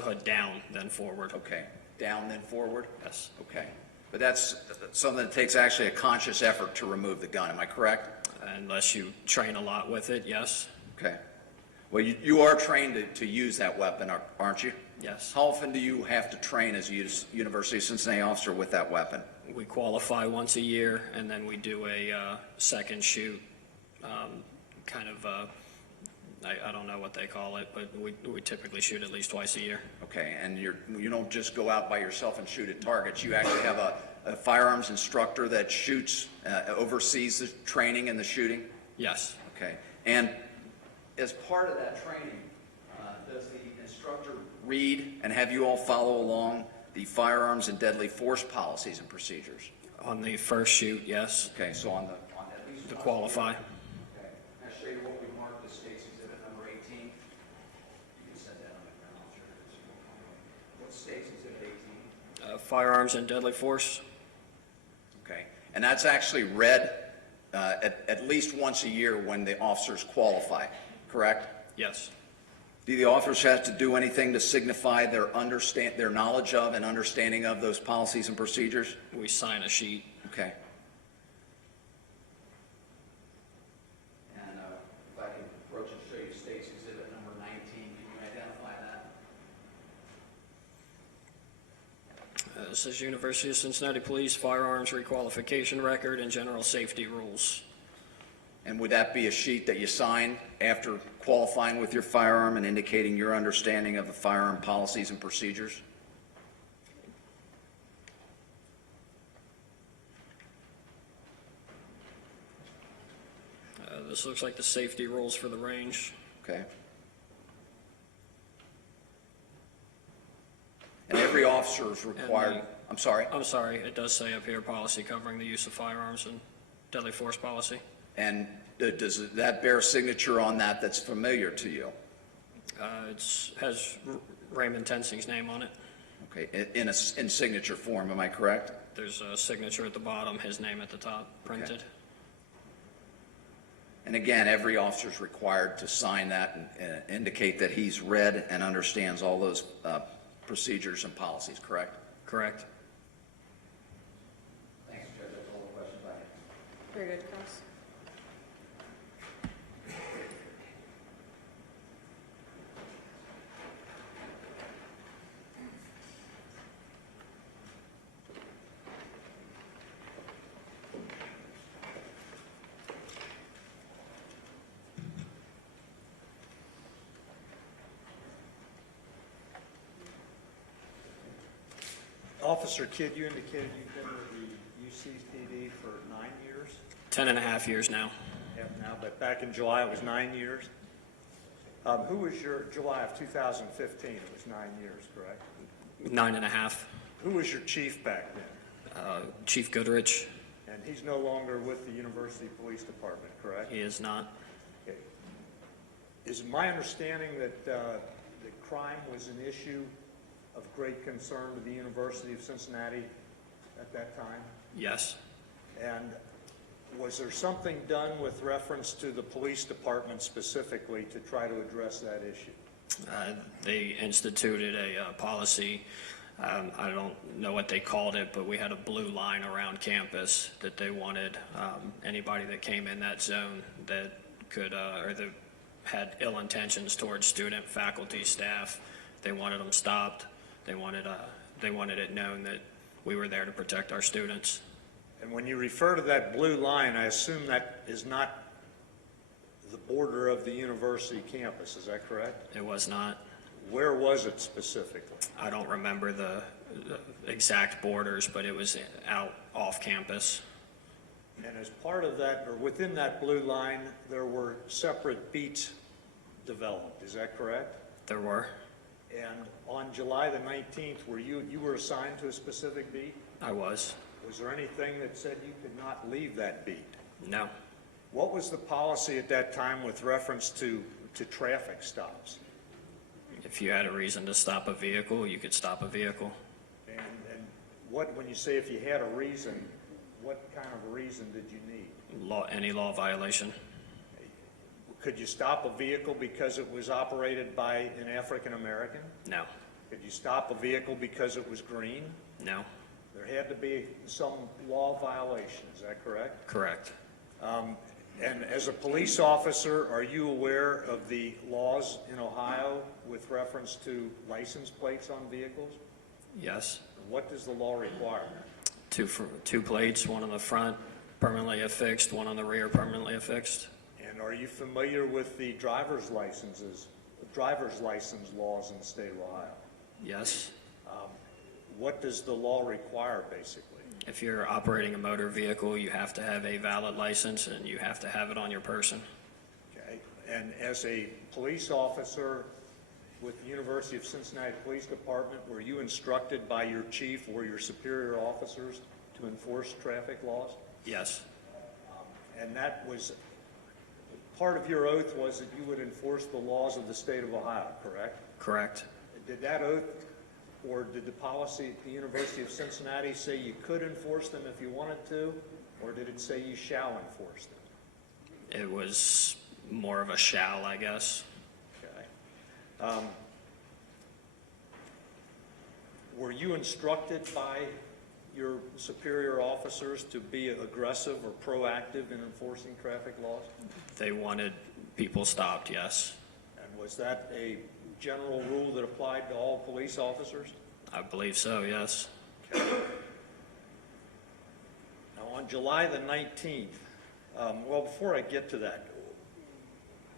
hood down, then forward. Okay, down then forward? Yes. Okay, but that's something that takes actually a conscious effort to remove the gun, am I correct? Unless you train a lot with it, yes. Okay. Well, you are trained to use that weapon, aren't you? Yes. How often do you have to train as a University of Cincinnati officer with that weapon? We qualify once a year, and then we do a second shoot, I don't know what they call it, but we typically shoot at least twice a year. Okay, and you don't just go out by yourself and shoot at targets. You actually have a firearms instructor that shoots, oversees the training and the shooting? Yes. Okay, and as part of that training, does the instructor read and have you all follow along the firearms and deadly force policies and procedures? On the first shoot, yes. Okay, so on at least To qualify. Okay, I'll show you what we marked as State's Exhibit number 18. You can set that on the ground. What's State's Exhibit 18? Firearms and deadly force. Okay, and that's actually read at least once a year when the officers qualify, correct? Yes. Do the officers have to do anything to signify their knowledge of and understanding of those policies and procedures? We sign a sheet. Okay. And if I can approach and show you State's Exhibit number 19, can you identify that? This is University of Cincinnati Police Firearms Requalification Record and General Safety Rules. And would that be a sheet that you sign after qualifying with your firearm and indicating your understanding of the firearm policies and procedures? This looks like the safety rules for the range. Okay. And every officer is required, I'm sorry? I'm sorry, it does say up here policy covering the use of firearms and deadly force policy. And does that bear a signature on that that's familiar to you? It has Raymond Tensing's name on it. Okay, in signature form, am I correct? There's a signature at the bottom, his name at the top, printed. Okay. And again, every officer is required to sign that and indicate that he's read and understands all those procedures and policies, correct? Correct. Thanks, Judge. That's all the questions I have. Very good, Cross. Officer Kidd, you indicated you've been with the UCPD for 9 years? 10.5 years now. Now, but back in July it was 9 years? Who was your, July of 2015, it was 9 years, correct? 9.5. Who was your chief back then? Chief Goodrich. And he's no longer with the University Police Department, correct? He is not. Okay. Is it my understanding that crime was an issue of great concern to the University of Cincinnati at that time? Yes. And was there something done with reference to the police department specifically to try to address that issue? They instituted a policy. I don't know what they called it, but we had a blue line around campus that they wanted anybody that came in that zone that could or that had ill intentions towards student, faculty, staff. They wanted them stopped. They wanted it known that we were there to protect our students. And when you refer to that blue line, I assume that is not the border of the university campus, is that correct? It was not. Where was it specifically? I don't remember the exact borders, but it was out off campus. And as part of that, or within that blue line, there were separate beats developed, is that correct? There were. And on July the 19th, you were assigned to a specific beat? I was. Was there anything that said you could not leave that beat? No. What was the policy at that time with reference to traffic stops? If you had a reason to stop a vehicle, you could stop a vehicle. And what, when you say if you had a reason, what kind of a reason did you need? Any law violation. Could you stop a vehicle because it was operated by an African American? No. Could you stop a vehicle because it was green? No. There had to be some law violation, is that correct? Correct. And as a police officer, are you aware of the laws in Ohio with reference to license plates on vehicles? Yes. What does the law require? Two plates, one on the front permanently affixed, one on the rear permanently affixed. And are you familiar with the driver's license laws in the state of Ohio? Yes. What does the law require, basically? If you're operating a motor vehicle, you have to have a valid license and you have to have it on your person. Okay. And as a police officer with the University of Cincinnati Police Department, were you instructed by your chief or your superior officers to enforce traffic laws? Yes. And that was, part of your oath was that you would enforce the laws of the state of Ohio, correct? Correct. Did that oath, or did the policy at the University of Cincinnati say you could enforce them if you wanted to, or did it say you shall enforce them? It was more of a shall, I guess. Okay. Were you instructed by your superior officers to be aggressive or proactive in enforcing traffic laws? They wanted people stopped, yes. And was that a general rule that applied to all police officers? I believe so, yes. Okay. Now, on July the 19th, well, before I get to that,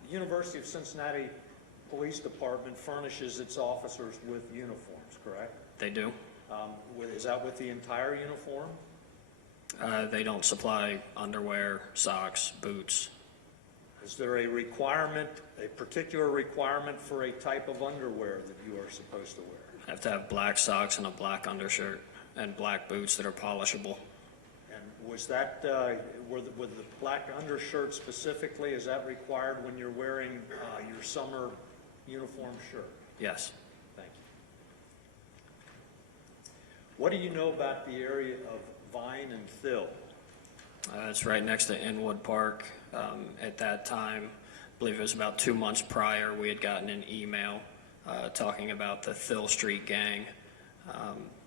the University of Cincinnati Police Department furnishes its officers with uniforms, correct? They do. Is that with the entire uniform? They don't supply underwear, socks, boots. Is there a requirement, a particular requirement for a type of underwear that you are supposed to wear? Have to have black socks and a black undershirt and black boots that are polishable. And was that, with the black undershirt specifically, is that required when you're wearing your summer uniform shirt? Yes. Thank you. What do you know about the area of Vine and Thill? It's right next to Inwood Park. At that time, I believe it was about 2 months prior, we had gotten an email talking about the Thill Street gang.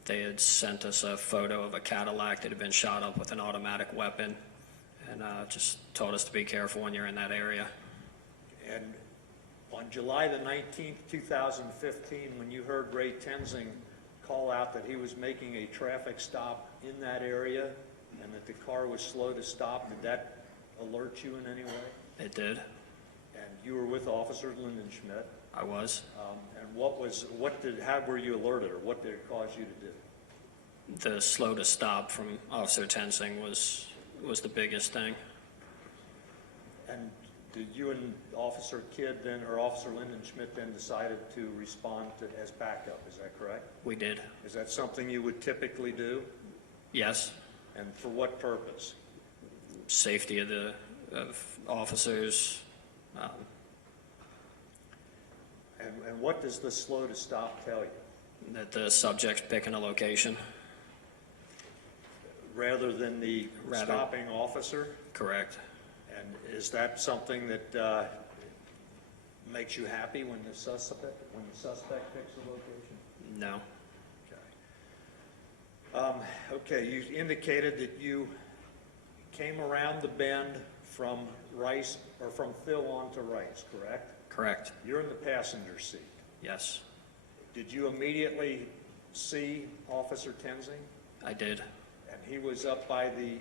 They had sent us a photo of a Cadillac that had been shot up with an automatic weapon, and just told us to be careful when you're in that area. And on July the 19th, 2015, when you heard Ray Tenzing call out that he was making a traffic stop in that area and that the car was slow to stop, did that alert you in any way? It did. And you were with Officer Lyndon Schmidt. I was. And how were you alerted, or what did it cause you to do? The slow to stop from Officer Tensing was the biggest thing. And did you and Officer Kidd then, or Officer Lyndon Schmidt then decided to respond as backup, is that correct? We did. Is that something you would typically do? Yes. And for what purpose? Safety of officers. And what does the slow to stop tell you? That the subject's picking a location. Rather than the stopping officer? Correct. And is that something that makes you happy when the suspect picks a location? No. Okay, you indicated that you came around the bend from Rice, or from Thill on to Rice, correct? Correct. You're in the passenger seat. Yes. Did you immediately see Officer Tenzing? I did. And he was up by the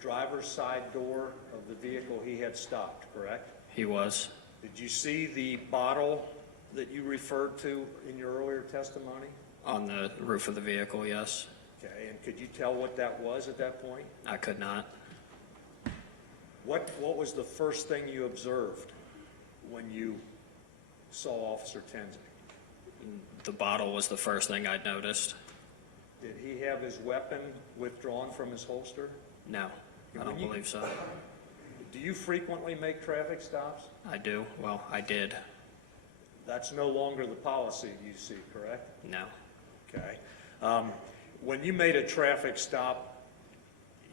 driver's side door of the vehicle he had stopped, correct? He was. Did you see the bottle that you referred to in your earlier testimony? On the roof of the vehicle, yes. Okay, and could you tell what that was at that point? I could not. What was the first thing you observed when you saw Officer Tenzing? The bottle was the first thing I'd noticed. Did he have his weapon withdrawn from his holster? No, I don't believe so. Do you frequently make traffic stops? I do. Well, I did. That's no longer the policy you see, correct? No. Okay. When you made a traffic stop,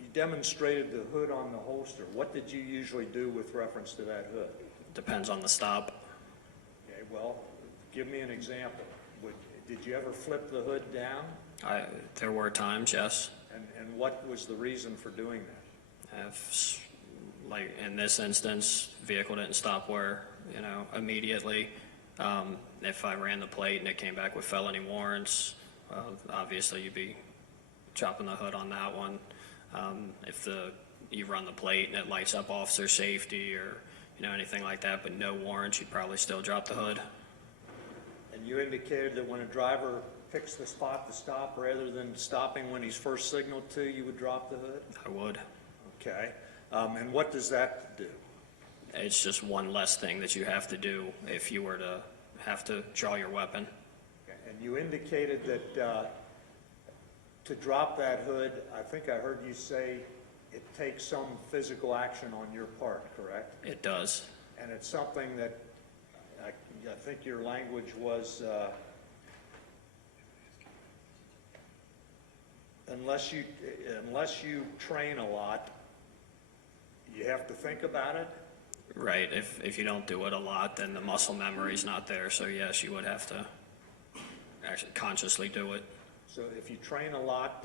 you demonstrated the hood on the holster. What did you usually do with reference to that hood? Depends on the stop. Okay, well, give me an example. Did you ever flip the hood down? There were times, yes. And what was the reason for doing that? Like in this instance, vehicle didn't stop where, immediately. If I ran the plate and it came back with felony warrants, obviously you'd be chopping the hood on that one. If you run the plate and it lights up officer safety or, anything like that, but no warrants, you'd probably still drop the hood. And you indicated that when a driver picks the spot to stop, rather than stopping when he's first signaled to, you would drop the hood? I would. Okay. And what does that do? It's just one less thing that you have to do if you were to have to draw your weapon. Okay. And you indicated that to drop that hood, I think I heard you say it takes some physical action on your part, correct? It does. And it's something that I think your language was unless you train a lot, you have to think about it. Right. If you don't do it a lot, then the muscle memory's not there. So yes, you would have to actually consciously do it. So if you train a lot,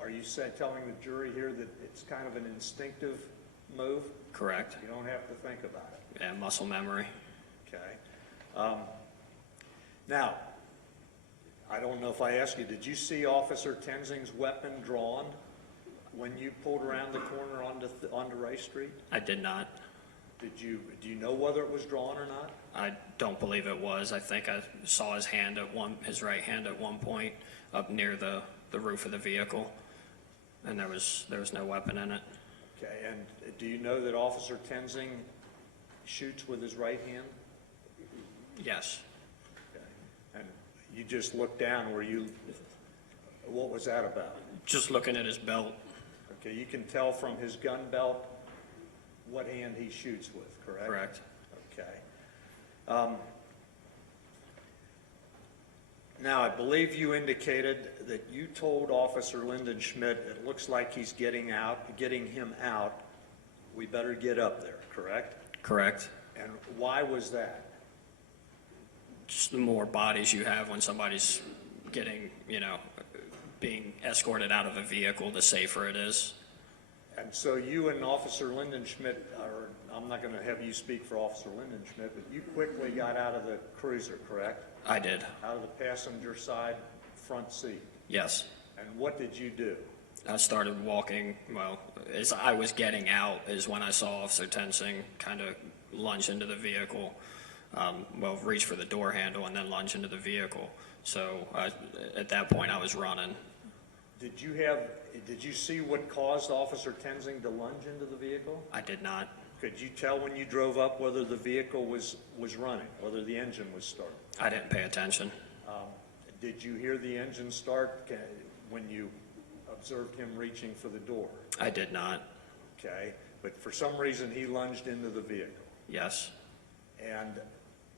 are you telling the jury here that it's kind of an instinctive move? Correct. You don't have to think about it. Yeah, muscle memory. Okay. Now, I don't know if I asked you, did you see Officer Tenzing's weapon drawn when you pulled around the corner onto Rice Street? I did not. Do you know whether it was drawn or not? I don't believe it was. I think I saw his right hand at one point up near the roof of the vehicle, and there was no weapon in it. Okay, and do you know that Officer Tenzing shoots with his right hand? Yes. Okay. And you just looked down, what was that about? Just looking at his belt. Okay, you can tell from his gun belt what hand he shoots with, correct? Correct. Okay. Now, I believe you indicated that you told Officer Lyndon Schmidt, it looks like he's getting him out, we better get up there, correct? Correct. And why was that? Just the more bodies you have when somebody's getting, being escorted out of a vehicle, the safer it is. And so you and Officer Lyndon Schmidt, I'm not going to have you speak for Officer Lyndon Schmidt, but you quickly got out of the cruiser, correct? I did. Out of the passenger side front seat. Yes. And what did you do? I started walking, as I was getting out is when I saw Officer Tenzing kind of lunge into the vehicle, reach for the door handle and then lunge into the vehicle. So at that point I was running. Did you see what caused Officer Tenzing to lunge into the vehicle? I did not. Could you tell when you drove up whether the vehicle was running, whether the engine was starting? I didn't pay attention. Did you hear the engine start when you observed him reaching for the door? I did not. Okay, but for some reason he lunged into the vehicle. Yes. And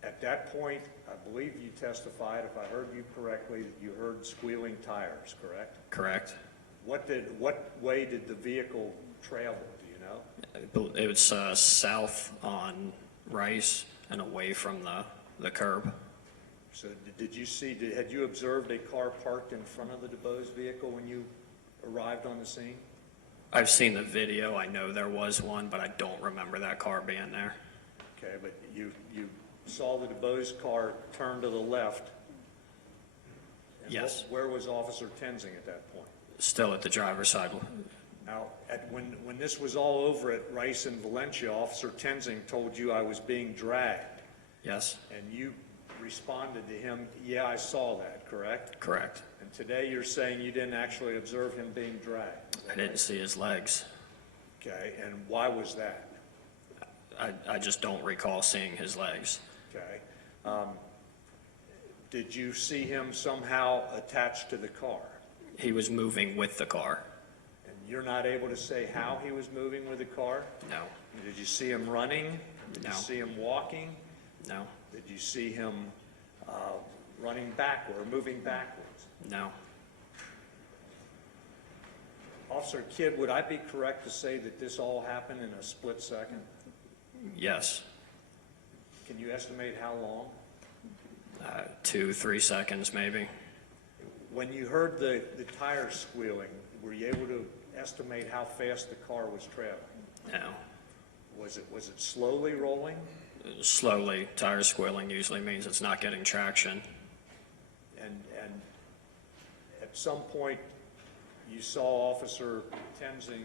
at that point, I believe you testified, if I heard you correctly, that you heard squealing tires, correct? Correct. What way did the vehicle travel, do you know? It was south on Rice and away from the curb. So had you observed a car parked in front of the DuBose vehicle when you arrived on the scene? I've seen the video. I know there was one, but I don't remember that car being there. Okay, but you saw the DuBose car turn to the left. And Yes. Where was Officer Tenzing at that point? Still at the driver's side. Now, when this was all over at Rice and Valencia, Officer Tenzing told you I was being dragged. Yes. And you responded to him, yeah, I saw that, correct? Correct. And today you're saying you didn't actually observe him being dragged. I didn't see his legs. Okay, and why was that? I just don't recall seeing his legs. Okay. Did you see him somehow attached to the car? He was moving with the car. And you're not able to say how he was moving with the car? No. Did you see him running? Did No. you see him walking? No. Did you see him running backward or moving backwards? No. Officer Kidd, would I be correct to say that this all happened in a split second? Yes. Can you estimate how long? 2-3 seconds maybe. When you heard the tires squealing, were you able to estimate how fast the car was traveling? No. Was it slowly rolling? Slowly. Tire squealing usually means it's not getting traction. And at some point, you saw Officer Tenzing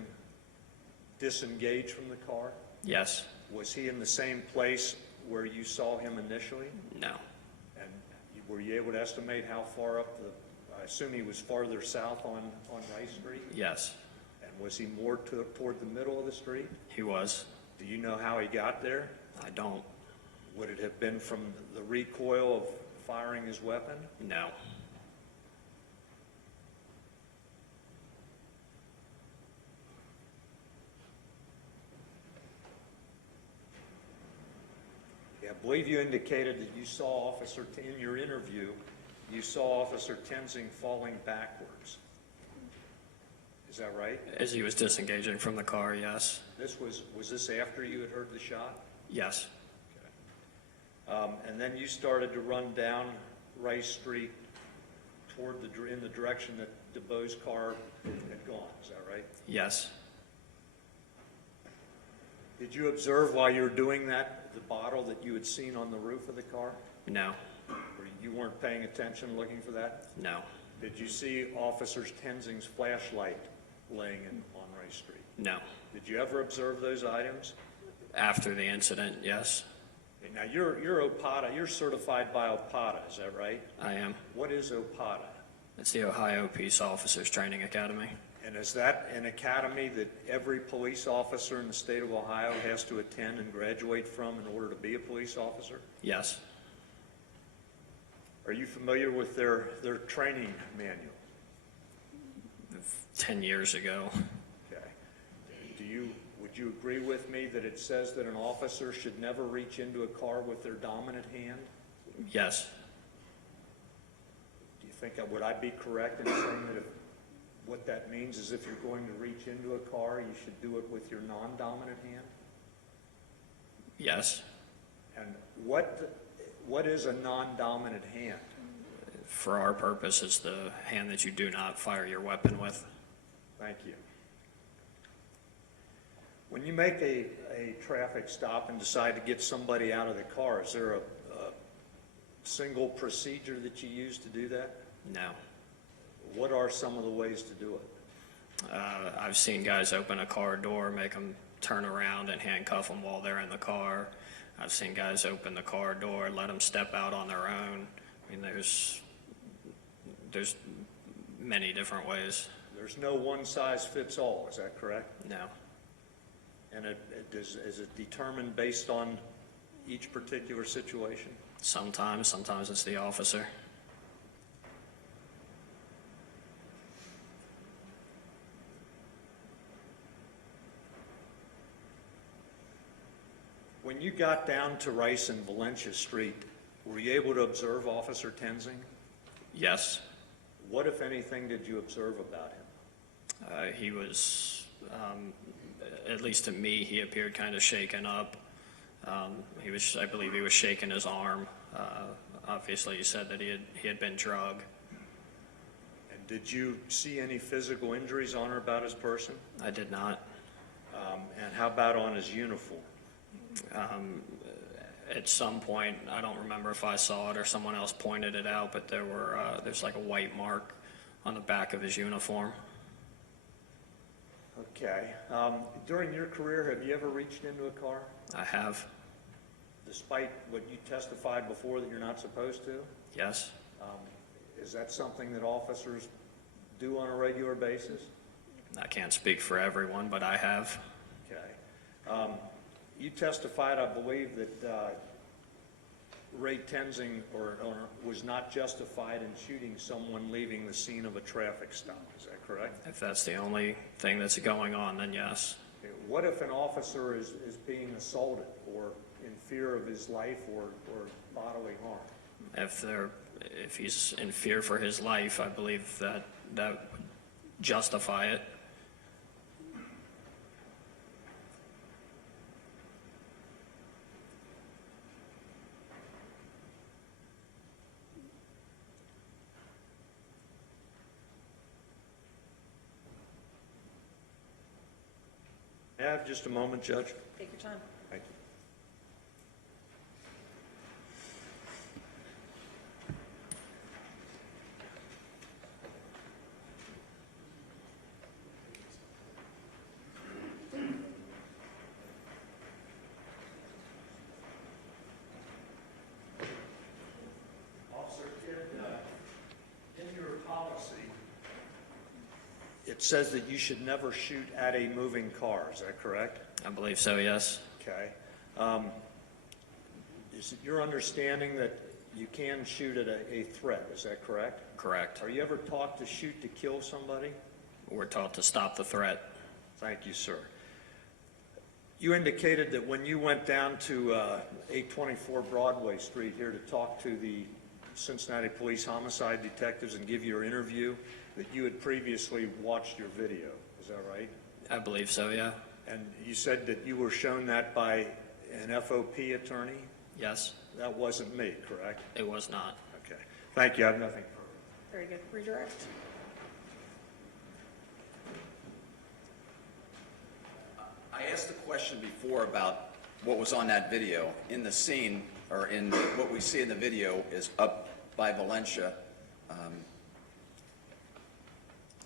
disengage from the car? Yes. Was he in the same place where you saw him initially? No. And were you able to estimate how far up I assume he was farther south on Rice Street? Yes. And was he more toward the middle of the street? He was. Do you know how he got there? I don't. Would it have been from the recoil of firing his weapon? No. Yeah, I believe you indicated that you saw in your interview, you saw Officer Tenzing falling backwards. Is that right? As he was disengaging from the car, yes. Was this after you had heard the shot? Yes. And then you started to run down Rice Street in the direction that DeBoe's car had gone. Is that right? Yes. Did you observe while you were doing that the bottle that you had seen on the roof of the car? No. Or you weren't paying attention looking for that? No. Did you see Officer Tenzing's flashlight laying on Rice Street? No. Did you ever observe those items? After the incident, yes. Okay, now you're certified by OPATA, is that right? I am. What is OPATA? It's the Ohio Peace Officers Training Academy. And is that an academy that every police officer in the state of Ohio has to attend and graduate from in order to be a police officer? Yes. Are you familiar with their training manual? 10 years ago. Okay. Would you agree with me that it says that an officer should never reach into a car with their dominant hand? Yes. Do you think, would I be correct in saying that what that means is if you're going to reach into a car, you should do it with your non-dominant hand? Yes. And what is a non-dominant hand? For our purpose, it's the hand that you do not fire your weapon with. Thank you. When you make a traffic stop and decide to get somebody out of the car, is there a single procedure that you use to do that? No. What are some of the ways to do it? I've seen guys open a car door, make them turn around and handcuff them while they're in the car. I've seen guys open the car door, let them step out on their own. I mean, there's many different ways. There's no one size fits all, is that correct? No. And is it determined based on each particular situation? Sometimes it's the officer. When you got down to Rice and Valencia Street, were you able to observe Officer Tenzing? Yes. What, if anything, did you observe about him? He was, at least to me, he appeared kind of shaken up. I believe he was shaking his arm. Obviously, he said that he had been drugged. And did you see any physical injuries on or about his person? I did not. And how about on his uniform? At some point, I don't remember if I saw it or someone else pointed it out, but there's like a white mark on the back of his uniform. Okay. During your career, have you ever reached into a car? I have. Despite what you testified before that you're not supposed to? Yes. Is that something that officers do on a regular basis? I can't speak for everyone, but I have. Okay. You testified, I believe, that Ray Tenzing was not justified in shooting someone leaving the scene of a traffic stop. Is that correct? If that's the only thing that's going on, then yes. Okay. What if an officer is being assaulted or in fear of his life or bodily harm? If he's in fear for his life, I believe that would justify it. have just a moment, Judge? Take your time. Thank you. Officer Kidd, in your policy, it says that you should never shoot at a moving car. Is that correct? I believe so, yes. Okay. Is it your understanding that you can shoot at a threat? Is that correct? Correct. Are you ever taught to shoot to kill somebody? We're taught to stop the threat. Thank you, sir. You indicated that when you went down to 824 Broadway Street here to talk to the Cincinnati Police homicide detectives and give your interview, that you had previously watched your video. Is that right? I believe so, yeah. And you said that you were shown that by an FOP attorney? Yes, That wasn't me, correct? it was not. Okay. Thank you. I have nothing further. Very good. Redirect. I asked the question before about what was on that video. In the scene, or in what we see in the video, is up by Valencia.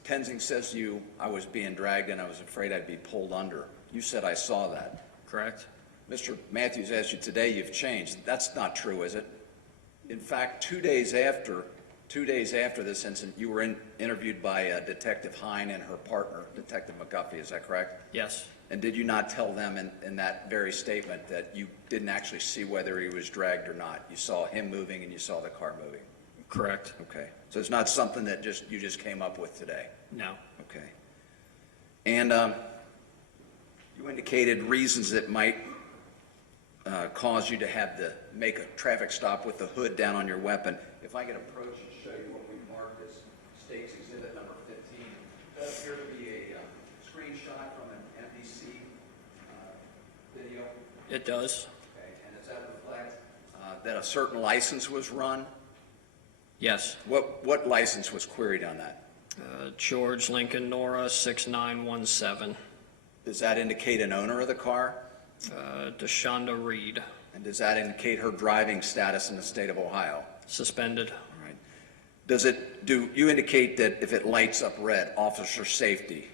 Tenzing says to you, I was being dragged and I was afraid I'd be pulled under. You said, I saw that. Correct? Mr. Matthews asked you today, you've changed. That's not true, is it? In fact, 2 days after this incident, you were interviewed by Detective Hine and her partner, Detective McGuffey. Is that correct? Yes, And did you not tell them in that very statement that you didn't actually see whether he was dragged or not? You saw him moving and you saw the car moving. correct. Okay. So it's not something that you just came up with today. No, Okay. And you indicated reasons that might cause you to have to make a traffic stop with the hood down on your weapon. If I could approach and show you what we marked as State's Exhibit number 15, it does appear to be a screenshot from an NBC video. it does. Okay. And does that reflect that a certain license was run? Yes. What license was queried on that? George Lincoln Nora 6917. Does that indicate an owner of the car? Deshonda Reed, And does that indicate her driving status in the state of Ohio? suspended. All right. Do you indicate that if it lights up red, officer safety?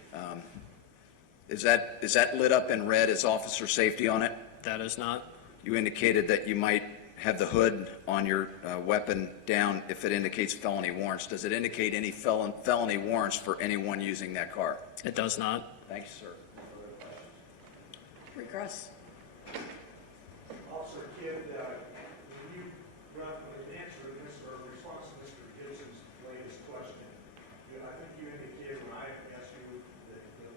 Is that lit up in red as officer safety on it? That is not. You indicated that you might have the hood on your weapon down if it indicates felony warrants. Does it indicate any felony warrants for anyone using that car? It does not. Thank you, sir. Regress. Officer Kidd, when you answered this or response to Mr. Gibson's latest question, I think you indicated when I asked you that it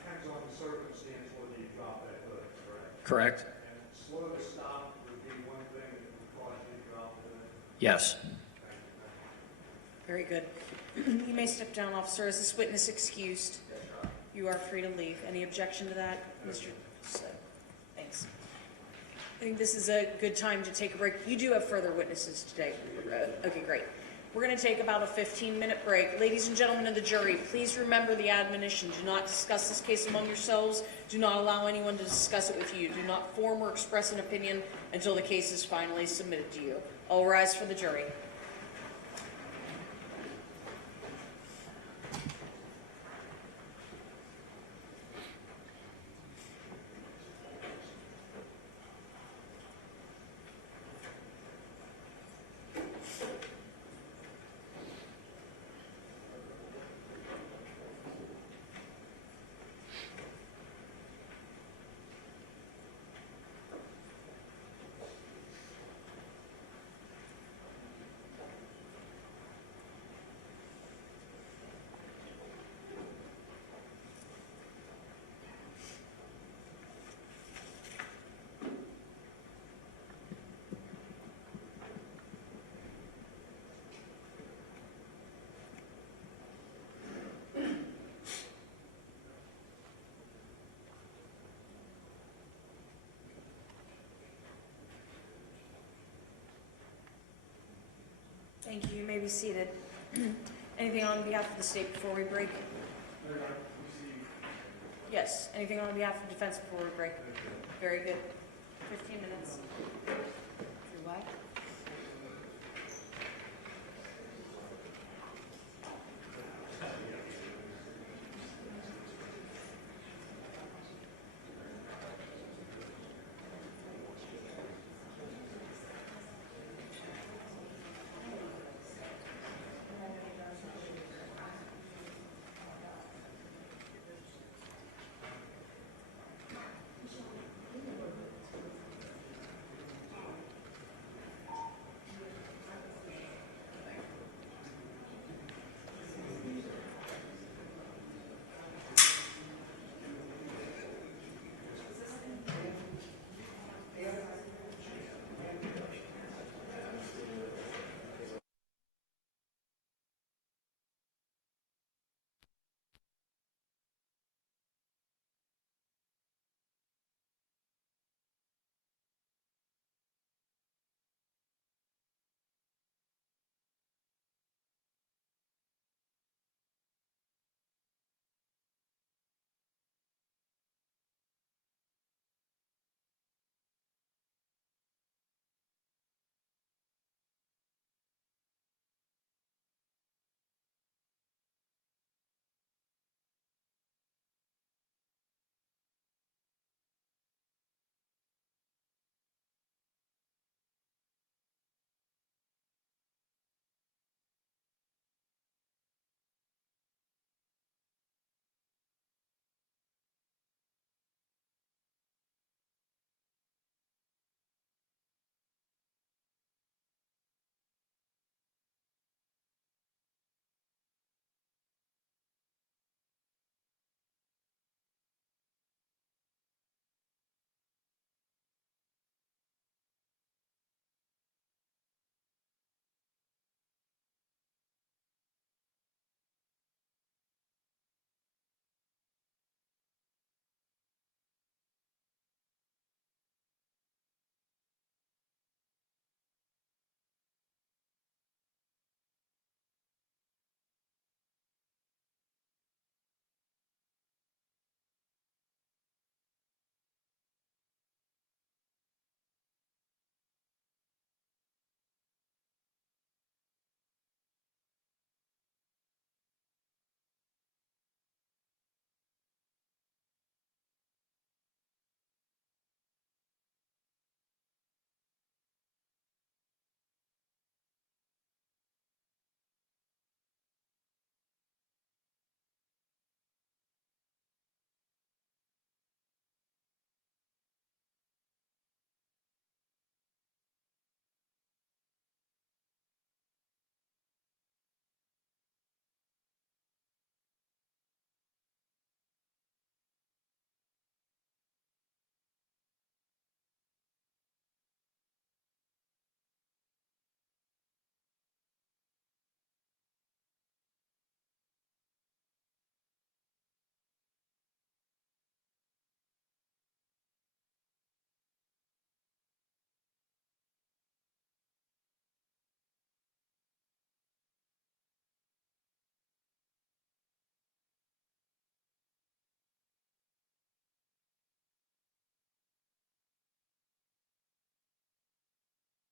depends on the circumstance whether you drop that hood, correct? Correct? And slow to stop would be one thing that would cause you to drop the hood. Yes. Very good. You may step down, officer. Is this witness excused? You are free to leave. Any objection to that, Mr. Thanks. I think this is a good time to take a break. You do have further witnesses today. Okay, great. We're going to take about a 15-minute break. Ladies and gentlemen of the jury, please remember the admonition. Do not discuss this case among yourselves. Do not allow anyone to discuss it with you. Do not form or express an opinion until the case is finally submitted to you. All rise for the jury. Thank you. You may be seated. Anything on behalf of the state before we break? Yes, anything on behalf of defense before we break? Very good. 15 minutes. Through what?